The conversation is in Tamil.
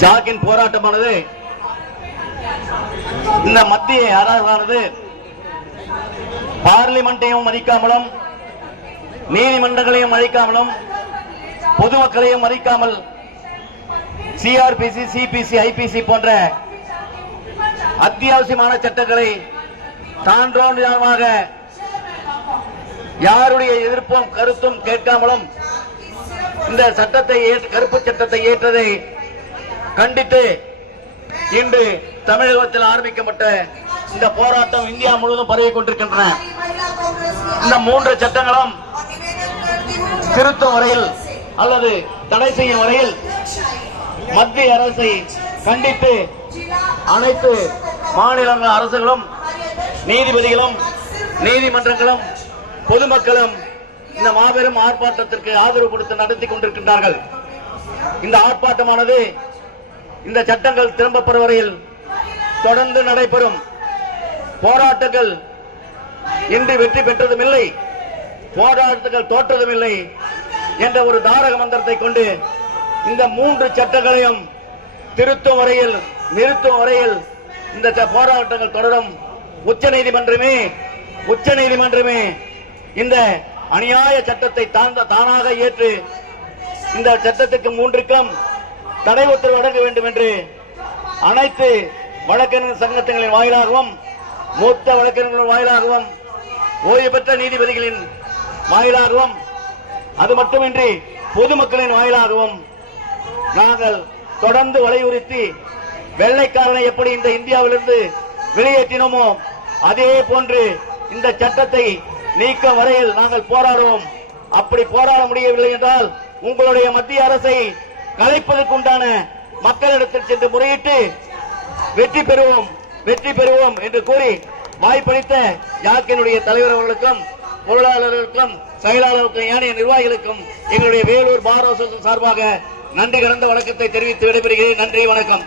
ஜாக்கின் போராட்டமானது இந்த மத்திய அரசானது பார்லிமெண்டையும் மதிக்காமலும் நீதிமன்றங்களையும் மதிக்காமலும் பொதுமக்களையும் மதிக்காமல் சிஆர்பிசி சிபிசி ஐபிசி போன்ற அத்தியாவசியமான சட்டங்களை தாண்டோண்டியாக யாருடைய எதிர்ப்பும் கருத்தும் கேட்காமலும் இந்த சட்டத்தை ஏற்று- கருப்பு சட்டத்தை ஏற்றதை கண்டித்து இன்று தமிழகத்தில் ஆரம்பிக்கப்பட்ட இந்த போராட்டம் இந்தியா முழுவதும் பரவி கொண்டிருக்கின்றன. இந்த மூன்று சட்டங்களும் திருத்தும் வரையில் அல்லது தடை செய்யும் வரையில் மத்திய அரசை கண்டித்து அனைத்து மாநிலங்கள் அரசுகளும் நீதிபதிகளும் நீதிமன்றங்களும் பொதுமக்களும் இந்த மாபெரும் ஆர்ப்பாட்டத்திற்கு ஆதரவு கொடுத்து நடத்தி கொண்டிருக்கின்றார்கள். இந்த ஆர்ப்பாட்டமானது இந்த சட்டங்கள் திரும்ப பெறுவரையில் தொடர்ந்து நடைபெறும் போராட்டங்கள் இன்று வெற்றி பெற்றதும் இல்லை போராட்டங்கள் தோற்றதும் இல்லை என்ற ஒரு தாரக மந்திரத்தை கொண்டு இந்த மூன்று சட்டங்களையும் திருத்தும் வரையில் நிறுத்தும் வரையில் இந்த ச- போராட்டங்கள் தொடரும். உச்ச நீதிமன்றமே உச்ச நீதிமன்றமே இந்த அநியாய சட்டத்தை தாந்த தானாக ஏற்று இந்த சட்டத்துக்கு மூன்றுக்கும் தடை உத்தரவு வழங்க வேண்டும் என்று அனைத்து வழக்கறிஞர் சங்கத்தின் வாயிலாகவும் மூத்த வழக்கறிஞர்கள் வாயிலாகவும் ஓய்வு பெற்ற நீதிபதிகளின் வாயிலாகவும் அது மட்டுமின்றி பொதுமக்களின் வாயிலாகவும் நாங்கள் தொடர்ந்து வலியுறுத்தி வெள்ளைக்காரனை எப்படி இந்த இந்தியாவிலிருந்து வெளியேற்றினோமோ அதே போன்று இந்த சட்டத்தை நீக்க வரையில் நாங்கள் போராடுவோம். அப்படி போராட முடியவில்லை என்றால் உங்களுடைய மத்திய அரசை கலைப்பதற்குண்டான மக்களிடத்தில் சென்று முறையிட்டு வெற்றி பெறுவோம் வெற்றி பெறுவோம் என்று கூறி வாய்ப்பளித்த யாக்கினுடைய தலைவர் அவர்களுக்கும் பொருளாளர்களுக்கும் செயலாளருக்கும் ஏனைய நிர்வாகிகளுக்கும் எங்களுடைய வேலூர் பார் அசோசியேஷன் சார்பாக நன்றி கலந்த வணக்கத்தை தெரிவித்து விடைபெறுகிறேன். நன்றி வணக்கம்.